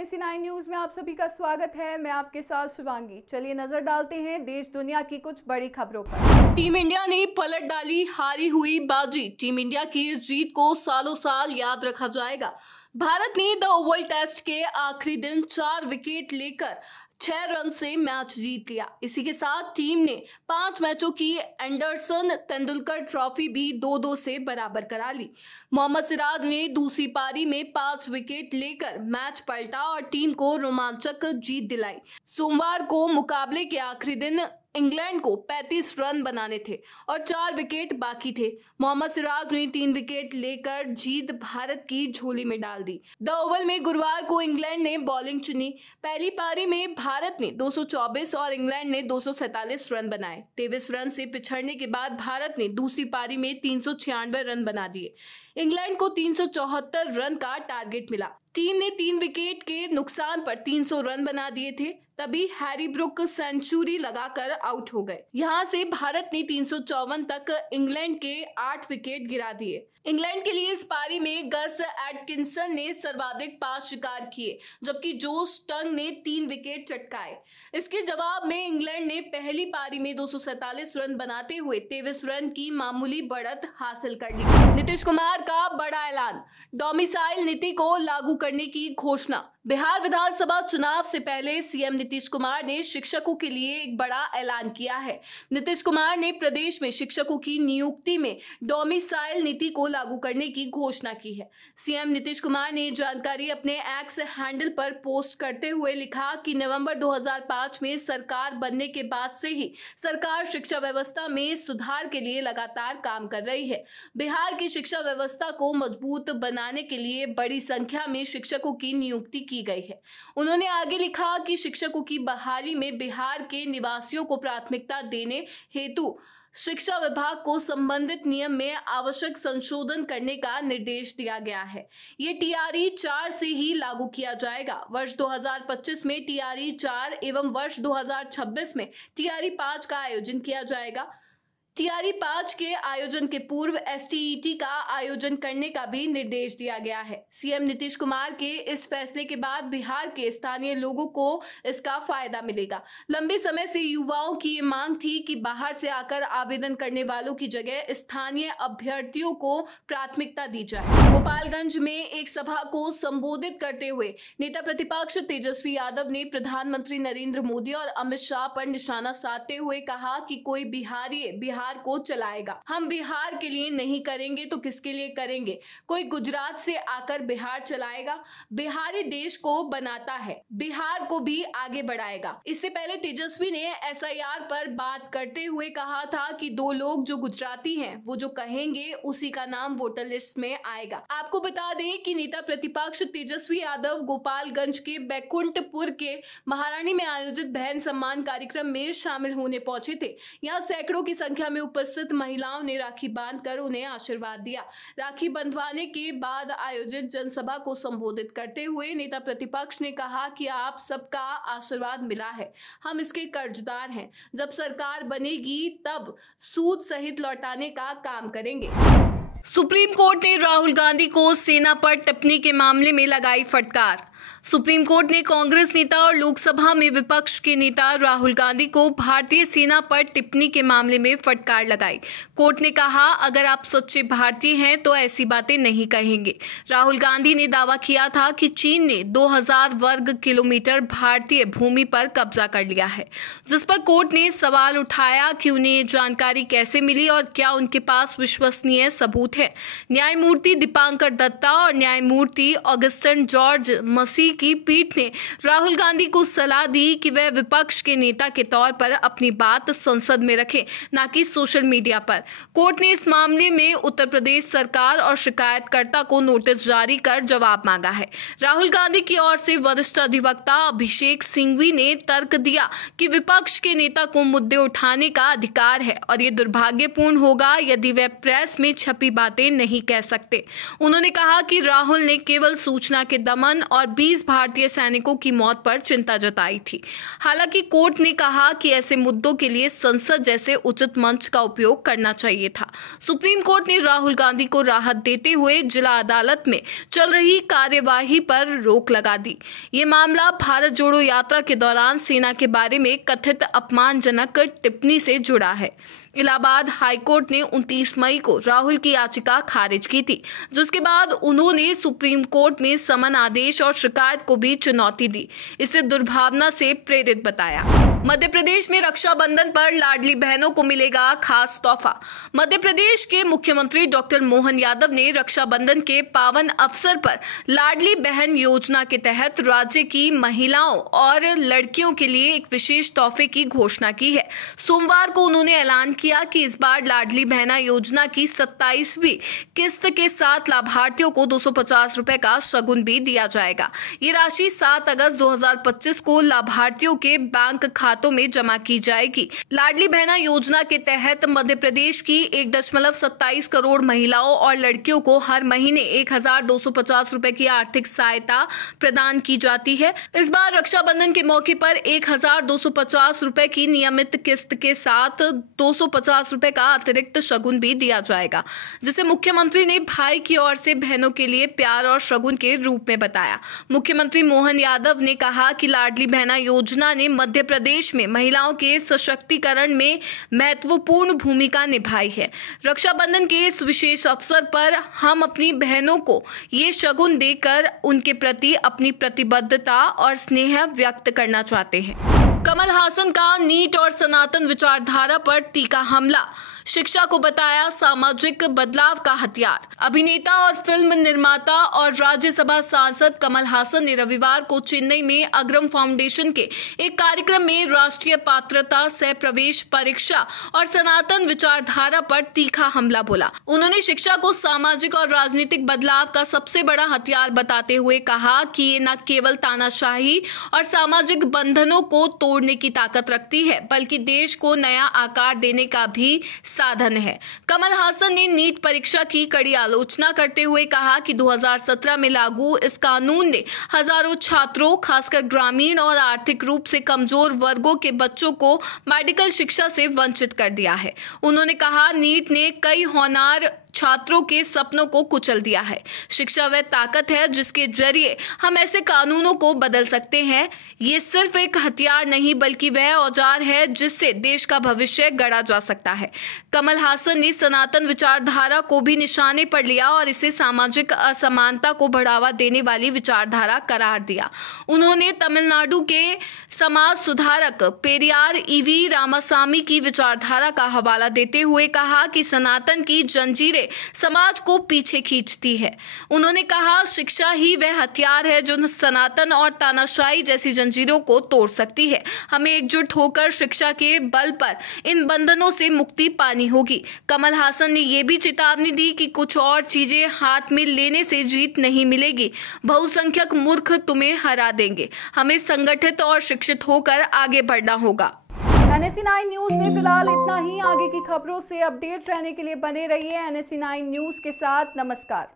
NSE9 news में आप सभी का स्वागत है। मैं आपके साथ शिवांगी। चलिए नजर डालते हैं देश दुनिया की कुछ बड़ी खबरों पर। टीम इंडिया ने पलट डाली हारी हुई बाजी। टीम इंडिया की इस जीत को सालों साल याद रखा जाएगा। भारत ने द ओवल टेस्ट के आखिरी दिन 4 विकेट लेकर 6 रन से मैच जीत लिया। इसी के साथ टीम ने 5 मैचों की एंडरसन तेंदुलकर ट्रॉफी भी 2-2 से बराबर करा ली। मोहम्मद सिराज ने दूसरी पारी में 5 विकेट लेकर मैच पलटा और टीम को रोमांचक जीत दिलाई। सोमवार को मुकाबले के आखिरी दिन इंग्लैंड को 35 रन बनाने थे और 4 विकेट बाकी थे। मोहम्मद सिराज ने 3 विकेट लेकर जीत भारत की झोली में डाल दी। द ओवल में गुरुवार को इंग्लैंड ने बॉलिंग चुनी। पहली पारी में भारत ने 224 और इंग्लैंड ने 247 रन बनाए। 23 रन से पिछड़ने के बाद भारत ने दूसरी पारी में 396 रन बना दिए। इंग्लैंड को 374 रन का टारगेट मिला। टीम ने 3 विकेट के नुकसान पर 300 रन बना दिए थे। तभी हैरी ब्रुक सेंचुरी लगाकर आउट हो गए। यहां से भारत ने 354 तक इंग्लैंड के 8 विकेट गिरा दिए। इंग्लैंड के लिए इस पारी में गस एटकिंसन ने सर्वाधिक 5 शिकार किए, जबकि जोश टंग ने 3 विकेट चटकाए। इसके जवाब में इंग्लैंड ने पहली पारी में 247 रन बनाते हुए 23 रन की मामूली बढ़त हासिल कर ली। नीतीश कुमार का बड़ा ऐलान, डोमिसाइल नीति को लागू करने की घोषणा। बिहार विधानसभा चुनाव से पहले सीएम नीतीश कुमार ने शिक्षकों के लिए एक बड़ा ऐलान किया है। नीतीश कुमार ने प्रदेश में शिक्षकों की नियुक्ति में डोमिसाइल नीति को लागू करने की घोषणा की है। सीएम नीतीश कुमार ने जानकारी अपने एक्स हैंडल पर पोस्ट करते हुए लिखा कि नवंबर 2005 में सरकार बनने के बाद से ही सरकार शिक्षा व्यवस्था में सुधार के लिए लगातार काम कर रही है। बिहार की शिक्षा व्यवस्था को मजबूत बनाने के लिए बड़ी संख्या में शिक्षकों की नियुक्ति की गई है। उन्होंने आगे लिखा कि शिक्षकों की बहाली में बिहार के निवासियों को प्राथमिकता देने हेतु शिक्षा विभाग को संबंधित नियम में आवश्यक संशोधन करने का निर्देश दिया गया है। ये TRE 4 से ही लागू किया जाएगा। वर्ष 2025 में TRE 4 एवं वर्ष 2026 में TRE 5 का आयोजन किया जाएगा। TRE 5 के आयोजन के पूर्व STET का आयोजन करने का भी निर्देश दिया गया है। सीएम नीतीश कुमार के इस फैसले के बाद बिहार के स्थानीय लोगों को इसका फायदा मिलेगा। लंबे समय से युवाओं की ये मांग थी कि बाहर से आकर आवेदन करने वालों की जगह स्थानीय अभ्यर्थियों को प्राथमिकता दी जाए। गोपालगंज में एक सभा को संबोधित करते हुए नेता प्रतिपक्ष तेजस्वी यादव ने प्रधानमंत्री नरेंद्र मोदी और अमित शाह पर निशाना साधते हुए कहा कि कोई बिहारी बिहार को चलाएगा। हम बिहार के लिए नहीं करेंगे तो किसके लिए करेंगे? कोई गुजरात से आकर बिहार चलाएगा? बिहारी देश को बनाता है, बिहार को भी आगे बढ़ाएगा। इससे पहले तेजस्वी ने SIR पर बात करते हुए कहा था कि 2 लोग जो गुजराती हैं वो जो कहेंगे उसी का नाम वोटर लिस्ट में आएगा। आपको बता दें कि नेता प्रतिपक्ष तेजस्वी यादव गोपालगंज के बैकुंठपुर के महारानी में आयोजित बहन सम्मान कार्यक्रम में शामिल होने पहुंचे थे। यहाँ सैकड़ों की संख्या में उपस्थित महिलाओं ने राखी बांधकर उन्हें आशीर्वाद दिया। राखी बंधवाने के बाद आयोजित जनसभा को संबोधित करते हुए नेता प्रतिपक्ष ने कहा कि आप सबका आशीर्वाद मिला है, हम इसके कर्जदार हैं। जब सरकार बनेगी तब सूद सहित लौटाने का काम करेंगे। सुप्रीम कोर्ट ने राहुल गांधी को सेना पर टिप्पणी के मामले में लगाई फटकार। सुप्रीम कोर्ट ने कांग्रेस नेता और लोकसभा में विपक्ष के नेता राहुल गांधी को भारतीय सेना पर टिप्पणी के मामले में फटकार लगाई। कोर्ट ने कहा, अगर आप सच्चे भारतीय हैं तो ऐसी बातें नहीं कहेंगे। राहुल गांधी ने दावा किया था कि चीन ने 2000 वर्ग किलोमीटर भारतीय भूमि पर कब्जा कर लिया है, जिस पर कोर्ट ने सवाल उठाया कि उन्हें ये जानकारी कैसे मिली और क्या उनके पास विश्वसनीय सबूत है। न्यायमूर्ति दीपांकर दत्ता और न्यायमूर्ति ऑगस्टिन जॉर्ज मसीह की पीठ ने राहुल गांधी को सलाह दी कि वह विपक्ष के नेता के तौर पर अपनी बात संसद में रखें, न कि सोशल मीडिया पर। कोर्ट ने इस मामले में उत्तर प्रदेश सरकार और शिकायतकर्ता को नोटिस जारी कर जवाब मांगा है। राहुल गांधी की ओर से वरिष्ठ अधिवक्ता अभिषेक सिंघवी ने तर्क दिया कि विपक्ष के नेता को मुद्दे उठाने का अधिकार है और ये दुर्भाग्यपूर्ण होगा यदि वे प्रेस में छपी बातें नहीं कह सकते। उन्होंने कहा कि राहुल ने केवल सूचना के दमन और 20 भारतीय सैनिकों की मौत पर चिंता जताई थी। हालांकि कोर्ट ने कहा कि ऐसे मुद्दों के लिए संसद जैसे उचित मंच का उपयोग करना चाहिए था। सुप्रीम कोर्ट ने राहुल गांधी को राहत देते हुए जिला अदालत में चल रही कार्यवाही पर रोक लगा दी। ये मामला भारत जोड़ो यात्रा के दौरान सेना के बारे में कथित अपमानजनक टिप्पणी से जुड़ा है। इलाहाबाद हाईकोर्ट ने 29 मई को राहुल की याचिका खारिज की थी, जिसके बाद उन्होंने सुप्रीम कोर्ट में समन आदेश और शिकायत को भी चुनौती दी। इसे दुर्भावना से प्रेरित बताया। मध्य प्रदेश में रक्षाबंधन पर लाडली बहनों को मिलेगा खास तोहफा। मध्य प्रदेश के मुख्यमंत्री डॉक्टर मोहन यादव ने रक्षाबंधन के पावन अवसर पर लाडली बहन योजना के तहत राज्य की महिलाओं और लड़कियों के लिए एक विशेष तोहफे की घोषणा की है। सोमवार को उन्होंने ऐलान किया कि इस बार लाडली बहना योजना की 27वीं किस्त के साथ लाभार्थियों को 250 रुपए का शगुन भी दिया जाएगा। ये राशि 7 अगस्त 2025 को लाभार्थियों के बैंक खातों में जमा की जाएगी। लाडली बहना योजना के तहत मध्य प्रदेश की 1.27 करोड़ महिलाओं और लड़कियों को हर महीने 1250 रुपए की आर्थिक सहायता प्रदान की जाती है। इस बार रक्षाबंधन के मौके पर 1250 रुपए की नियमित किस्त के साथ 250 रुपए का अतिरिक्त शगुन भी दिया जाएगा, जिसे मुख्यमंत्री ने भाई की ओर से बहनों के लिए प्यार और शगुन के रूप में बताया। मुख्यमंत्री मोहन यादव ने कहा कि लाडली बहना योजना ने मध्य प्रदेश में महिलाओं के सशक्तिकरण में महत्वपूर्ण भूमिका निभाई है। रक्षाबंधन के इस विशेष अवसर पर हम अपनी बहनों को ये शगुन देकर उनके प्रति अपनी प्रतिबद्धता और स्नेह व्यक्त करना चाहते हैं। कमल हासन का नीट और सनातन विचारधारा पर तीखा हमला, शिक्षा को बताया सामाजिक बदलाव का हथियार। अभिनेता और फिल्म निर्माता और राज्यसभा सांसद कमल हासन ने रविवार को चेन्नई में अग्रम फाउंडेशन के एक कार्यक्रम में राष्ट्रीय पात्रता सह प्रवेश परीक्षा और सनातन विचारधारा पर तीखा हमला बोला। उन्होंने शिक्षा को सामाजिक और राजनीतिक बदलाव का सबसे बड़ा हथियार बताते हुए कहा कि ये न केवल तानाशाही और सामाजिक बंधनों को तोड़ने की ताकत रखती है, बल्कि देश को नया आकार देने का भी साधन है। कमल हासन ने नीट परीक्षा की कड़ी आलोचना करते हुए कहा कि 2017 में लागू इस कानून ने हजारों छात्रों, खासकर ग्रामीण और आर्थिक रूप से कमजोर वर्गों के बच्चों को मेडिकल शिक्षा से वंचित कर दिया है। उन्होंने कहा, नीट ने कई होनहार छात्रों के सपनों को कुचल दिया है। शिक्षा वह ताकत है जिसके जरिए हम ऐसे कानूनों को बदल सकते हैं। ये सिर्फ एक हथियार नहीं, बल्कि वह औजार है जिससे देश का भविष्य गढ़ा जा सकता है। कमल हासन ने सनातन विचारधारा को भी निशाने पर लिया और इसे सामाजिक असमानता को बढ़ावा देने वाली विचारधारा करार दिया। उन्होंने तमिलनाडु के समाज सुधारक पेरियार ईवी रामासामी की विचारधारा का हवाला देते हुए कहा कि सनातन की जंजीरें समाज को पीछे खींचती है। उन्होंने कहा, शिक्षा ही वह हथियार है जो सनातन और तानाशाही जैसी जंजीरों को तोड़ सकती है। हमें एकजुट होकर शिक्षा के बल पर इन बंधनों से मुक्ति पानी होगी। कमल हासन ने यह भी चेतावनी दी कि कुछ और चीजें हाथ में लेने से जीत नहीं मिलेगी। बहुसंख्यक मूर्ख तुम्हें हरा देंगे। हमें संगठित और शिक्षित होकर आगे बढ़ना होगा। NSE9 न्यूज में फिलहाल इतना ही। आगे की खबरों से अपडेट रहने के लिए बने रहिए NSE9 न्यूज के साथ। नमस्कार।